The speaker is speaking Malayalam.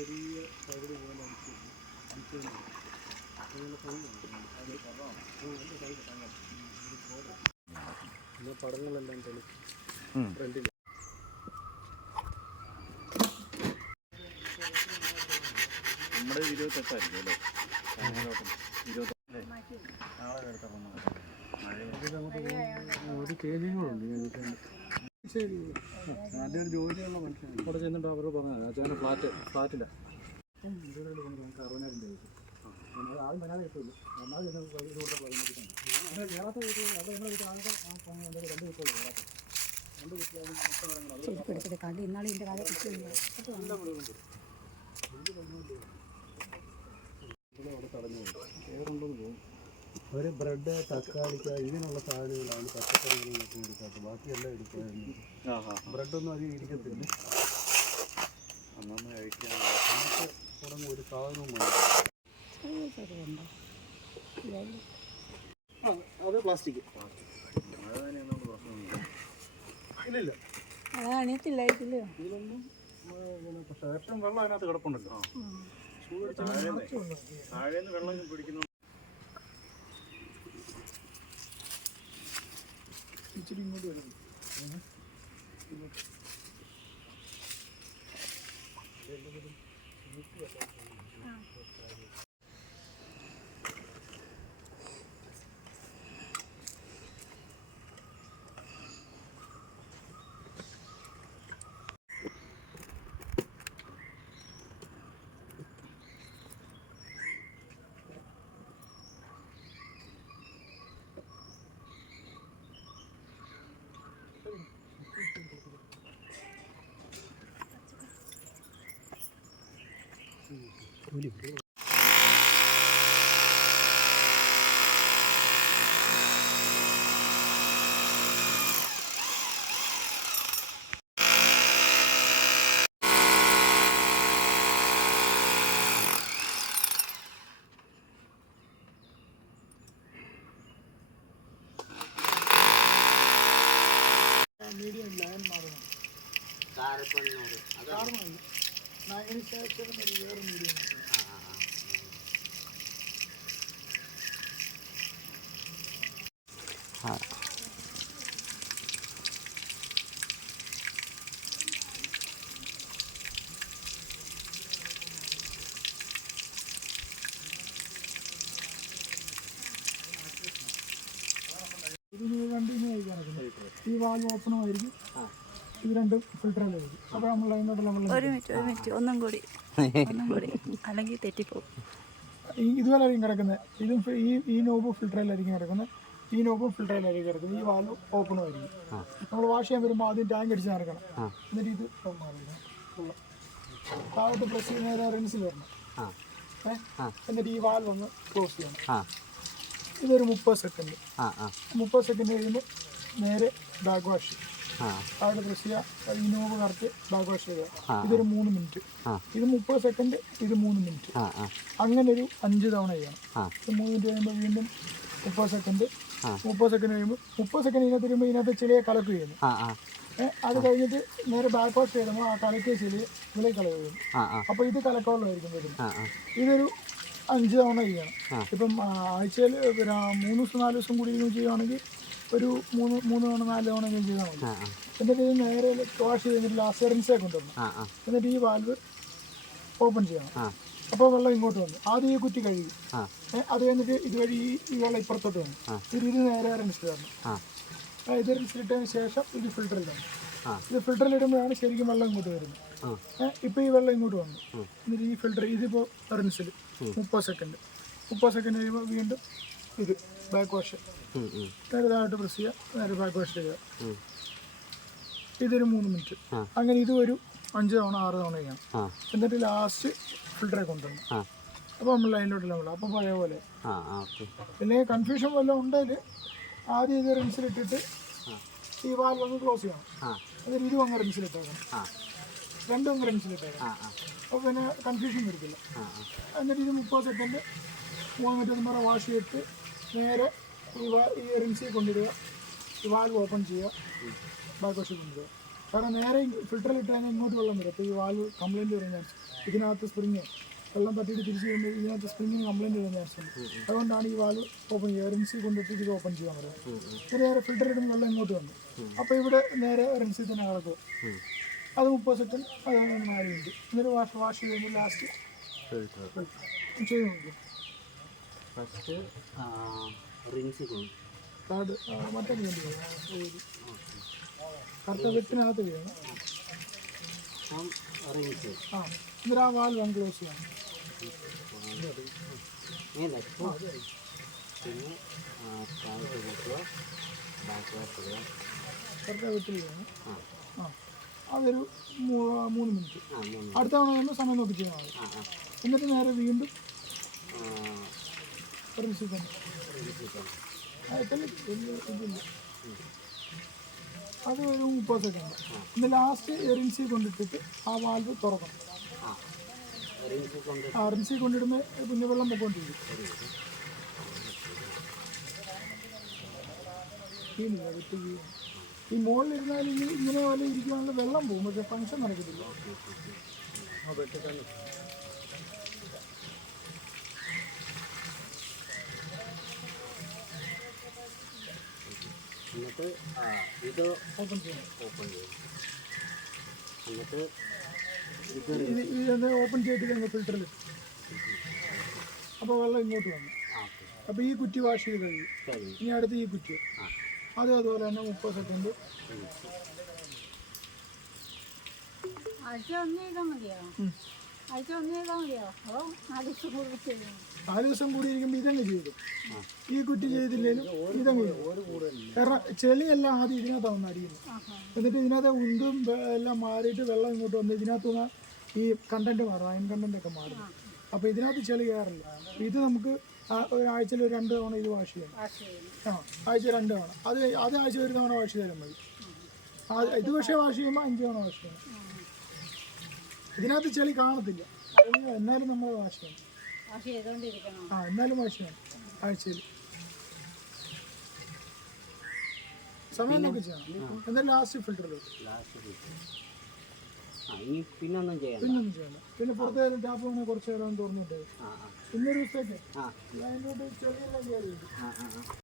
ചെറിയ തവിട് പോലെ പിന്നെ പടങ്ങളെല്ലാം ഫ്രണ്ടിൽ നമ്മുടെ 28 അല്ലേ ഒരു കേന്ദ്രങ്ങളുണ്ട്. ശരി, നല്ലൊരു ജോലിയുള്ള മനുഷ്യൻ അവിടെ ചെന്നിട്ട് അവർ പറഞ്ഞത് അച്ഛനെ ഫ്ലാറ്റില്ല 60,000 രൂപ. ആദ്യം വരാതെ കിട്ടില്ല, രണ്ടാമത് ഇതിലൂടെ വേറാത്ത വീട്ടിൽ അവിടെ ഞങ്ങളുടെ വീട്ടിൽ ആകെ 2 വീട്ടുള്ളൂ. വേറാത്ത 2 വീട്ടിലാണ് അവിടെ തടഞ്ഞു കയറുണ്ടെന്ന് പോകും. അവർ ബ്രെഡ്, തക്കാളിക്ക ഇങ്ങനെയുള്ള സാധനങ്ങളാണ് പച്ചക്കറികളൊക്കെ എടുക്കാത്തത്. ബാക്കിയെല്ലാം എടുക്കാറുണ്ട്. ബ്രെഡൊന്നും അധികം ഇരിക്കത്തില്ല. അന്നൊന്ന് കഴിക്കാൻ നമുക്ക് തുടങ്ങും ഒരു സാധനവും അത് പ്ലാസ്റ്റിക് ഇല്ലില്ല, ഇതിലൊന്നും. പക്ഷേ ഏറ്റവും വെള്ളം അതിനകത്ത് കിടപ്പുണ്ടല്ലോ. താഴേന്ന് വെള്ളം പിടിക്കുന്നു. ഇച്ചിരി ഇങ്ങോട്ട് വരുന്നു. മീഡിയം ലൈൻ മാറുന്നു. മാനുഫാക്ചറിന് വേറെ മീഡിയം. ഇത് കണ്ടിന്യൂ കിടക്കുന്നത്. ഈ വാൽവ് ഓപ്പണും ആയിരിക്കും, ഇത് രണ്ടും ഫിൽറ്ററിലായിരിക്കും. അപ്പോൾ നമ്മൾ അതിനോടുള്ള ഒരു മിനിറ്റ് ഒന്നും കൂടി അല്ലെങ്കിൽ തെറ്റിപ്പോകും. ഇതുപോലെയായിരിക്കും കിടക്കുന്നത്. ഇതും ഈ നോബും ഫിൽറ്ററിലായിരിക്കും കിടക്കുന്നത്, ഈ നോബും ഫിൽറ്ററിലായിരിക്കും കിടക്കുന്നത്. ഈ വാൽവ് ഓപ്പണും ആയിരിക്കും. നമ്മൾ വാഷ് ചെയ്യാൻ വരുമ്പോൾ ആദ്യം ടാങ്ക് അടിച്ച് നടക്കണം. എന്നിട്ട് ഇത് താഴോട്ട് പ്രസ് ചെയ്ത് നേരെ റിൻസിൽ വരണം. എന്നിട്ട് ഈ വാൽവ് ഒന്ന് ക്ലോസ് ചെയ്യണം. ഇതൊരു 30 സെക്കൻഡ്. 30 സെക്കൻഡ് കഴിയുമ്പോൾ നേരെ ബാക്ക് വാഷ് താഴോട്ട് പ്രസ് ചെയ്യുക. ഈ നോബ് കറക്റ്റ് ബാക്ക് വാഷ് ചെയ്യുക. ഇതൊരു 3 മിനിറ്റ്. ഇത് 30 സെക്കൻഡ്, ഇത് 3 മിനിറ്റ്. അങ്ങനെ ഒരു 5 തവണ ചെയ്യണം. 3 മിനിറ്റ് കഴിയുമ്പോൾ വീണ്ടും 30 സെക്കൻഡ്. 30 സെക്കൻഡ് കഴിയുമ്പോൾ 30 സെക്കൻഡ് ഇതിനകത്ത് വരുമ്പോൾ ഇതിനകത്ത് ചെളിയെ കലക്ക് ചെയ്യുന്നു. അത് കഴിഞ്ഞിട്ട് നേരെ ബാക്ക് വാഷ് ചെയ്യുമ്പോൾ ആ കലക്കിയ ചെളിയെ ഇതിലേക്ക് കളയുന്നു. അപ്പോൾ ഇത് കലക്കവെള്ളമായിരിക്കും വരുന്നത്. ഇതൊരു 5 തവണ ചെയ്യണം. ഇപ്പം ആഴ്ചയിൽ 3 ദിവസം 4 ദിവസം കൂടി ചെയ്യുകയാണെങ്കിൽ ഒരു 3 തവണ 4 തവണ ചെയ്താൽ മതി. എന്നിട്ട് ഇത് നേരെ വാഷ് ചെയ്തിട്ട് ലാസ്റ്റ് റിൻസേ കൊണ്ടുവരണം. എന്നിട്ട് ഈ വാൽവ് ഓപ്പൺ ചെയ്യണം. അപ്പോൾ വെള്ളം ഇങ്ങോട്ട് വന്നു. ആദ്യം ഈ കുറ്റി കഴുകി, അത് കഴിഞ്ഞിട്ട് ഇതുവഴി ഈ വെള്ളം ഇപ്പുറത്തോട്ട് വന്നു. ഇത് നേരെ റിൻസിൽ തരണം. ഇത് റിൻസിലിട്ടതിന് ശേഷം ഇത് ഫിൽറ്ററിലാണ്. ഇത് ഫിൽറ്ററിലിടുമ്പോഴാണ് ശരിക്കും വെള്ളം ഇങ്ങോട്ട് വരുന്നത്. ഇപ്പോൾ ഈ വെള്ളം ഇങ്ങോട്ട് വന്നു. എന്നിട്ട് ഈ ഫിൽറ്റർ ഇതിപ്പോൾ റിൻസിൽ 30 സെക്കൻഡ്. 30 സെക്കൻഡ് കഴിയുമ്പോൾ വീണ്ടും ഇത് ബാക്ക് വാഷ് നേരെ താഴോട്ട് പ്രസ് ചെയ്യുക, നേരെ ബാക്ക് വാഷ് ചെയ്യുക. ഇതൊരു 3 മിനിറ്റ്. അങ്ങനെ ഇത് ഒരു 5 തവണ 6 തവണ ചെയ്യണം. എന്നിട്ട് ലാസ്റ്റ് ഫിൽറ്ററെ കൊണ്ടുവരണം. അപ്പോൾ നമ്മൾ ലൈനിലോട്ടെല്ലാം വിടാം. അപ്പം പഴയ പോലെ. പിന്നെ കൺഫ്യൂഷൻ വല്ലതും ഉണ്ടെങ്കിൽ ആദ്യം ഇത് റിൻസിലിട്ടിട്ട് ഈ വാൽവ് ഒന്ന് ക്ലോസ് ചെയ്യണം. എന്നിട്ട് ഇതും അങ്ങ് റിൻസിലിട്ടേക്കണം, രണ്ടും അങ്ങ് റിൻസിലിട്ടേക്കണം. അപ്പോൾ പിന്നെ കൺഫ്യൂഷൻ വരത്തില്ല. എന്നിട്ട് ഇത് 30 സെക്കൻഡ് 3 മിനിറ്റ് വരെ വാഷ് ചെയ്തിട്ട് നേരെ ഈ റിൻസിൽ കൊണ്ടുവരിക. ഈ വാൽവ് ഓപ്പൺ ചെയ്യുക, ബാക്ക് വാഷിൽ കൊണ്ടുവരിക. കാരണം നേരെ ഫിൽറ്ററിൽ ഇട്ട് കഴിഞ്ഞാൽ ഇങ്ങോട്ട് വെള്ളം വരും. അപ്പോൾ ഈ വാൽവ് കംപ്ലൈൻറ്റ് വരാൻ ചാൻസ്. ഇതിനകത്ത് സ്പ്രിങ് വെള്ളം തട്ടിയിട്ട് തിരിച്ച് കഴിയുമ്പോൾ ഇതിനകത്ത് സ്പ്രിങ്ങിന് കംപ്ലൈൻറ്റ് വരാൻ ചാൻസ് ഉണ്ട്. അതുകൊണ്ടാണ് ഈ വാൽവ് ഓപ്പൺ ചെയ്യുക. റിൻസിൽ കൊണ്ടിട്ട് ഇത് ഓപ്പൺ ചെയ്യാൻ പറയുന്നത്. നേരെ ഫിൽറ്റർ ഇടുന്ന വെള്ളം ഇങ്ങോട്ട് വന്നു. അപ്പോൾ ഇവിടെ നേരെ റിൻസിൽ തന്നെ കിടക്കും. അത് 30 സെക്കൻഡ്, അത് 4 മിനിറ്റ്. എന്നിട്ട് വാഷ് ചെയ്ത് കഴിഞ്ഞാൽ ലാസ്റ്റ് ചെയ്ത് നോക്കും. ഫസ്റ്റ് റിൻസ് കാർഡ് മറ്റേ വേണ്ടി കറുത്ത വെട്ടിനകത്ത് വീഴണം. റിൻസ് എന്നിട്ട് ആ വാൽവ് ക്ലോസ് ചെയ്യണം. പിന്നെ കറുത്ത വെട്ടിൽ വീഴണം. അതൊരു 3 മിനിറ്റ്. അടുത്ത തവണ വരുമ്പോൾ സമയം നോക്കി ചെയ്യാൻ മതി. എന്നിട്ട് നേരെ വീണ്ടും റിൻസിൽ തന്നെ അത് ഒരു 30 സെക്കൻഡ്. ഇന്ന് ലാസ്റ്റ് റിൻസിൽ കൊണ്ടിട്ടിട്ട് ആ വാൽവ് തുറക്കണം. റിൻസിൽ കൊണ്ടിടുമ്പോൾ പിന്നെ വെള്ളം പൊക്കോണ്ടിരിക്കും. ഈ മുകളിലിരുന്നാൽ ഇങ്ങനെ പോലെ ഇരിക്കുവാണെങ്കിൽ വെള്ളം പോകും, പക്ഷെ ഫങ്ഷൻ നടക്കത്തില്ല. എന്നിട്ട് ഇത് ഓപ്പൺ ചെയ്യണം. എന്നിട്ട് ഇത് ഓപ്പൺ ചെയ്തിട്ട് ഫിൽറ്ററിൽ അപ്പോൾ വെള്ളം ഇങ്ങോട്ട് വന്നു. അപ്പോൾ ഈ കുറ്റി വാഷ് ചെയ്ത് കഴിയും. ഇനി അടുത്ത് ഈ കുറ്റി അതുപോലെ തന്നെ 30 സെക്കൻഡ്. ആഴ്ച 4 ദിവസം കൂടി ഇരിക്കുമ്പോൾ ഇതങ്ങ് ചെയ്തു. ഈ കുറ്റി ചെയ്തില്ലേലും ഇതങ്ങ് ചെയ്തു. കാരണം ചെളിയെല്ലാം ആദ്യം ഇതിനകത്താണ് അടിയുന്നത്. എന്നിട്ട് ഇതിനകത്ത് ഉന്തും എല്ലാം മാറിയിട്ട് വെള്ളം ഇങ്ങോട്ട് വന്ന് ഇതിനകത്തുനിന്ന് ഈ കണ്ടന്റ് മാറും, അയൺ കണ്ടൻ്റൊക്കെ മാറും. അപ്പോൾ ഇതിനകത്ത് ചെളി കയറില്ല. ഇത് നമുക്ക് ഒരാഴ്ചയിൽ 2 തവണ ഇത് വാഷ് ചെയ്യണം. ആഴ്ച 2 തവണ. അത് ആഴ്ച 1 തവണ വാഷ് ചെയ്താലും മതി. ഇത് പക്ഷേ വാഷ് ചെയ്യുമ്പോൾ 5 തവണ വാഷ് ചെയ്യണം. ഇതിനകത്ത് ചെളി കാണത്തില്ല, എന്നാലും നമ്മൾ വാഷ് ചെയ്യണം. എന്നാലും വാഷ് ചെയ്യണം ആഴ്ചയിൽ. സമയം നോക്കി ചെയ്യണം. എന്നാലും ലാസ്റ്റ് ഫിൽറ്ററിൽ പിന്നൊന്നും ചെയ്യണം. പിന്നെ പുറത്തെ ടാപ്പ് വേണമെങ്കിൽ കുറച്ച് നേരം തുറന്നിട്ട് ഇന്നൊരു ദിവസത്തേക്ക് അതിൻ്റെ ചെളിയെല്ലാം കയറി.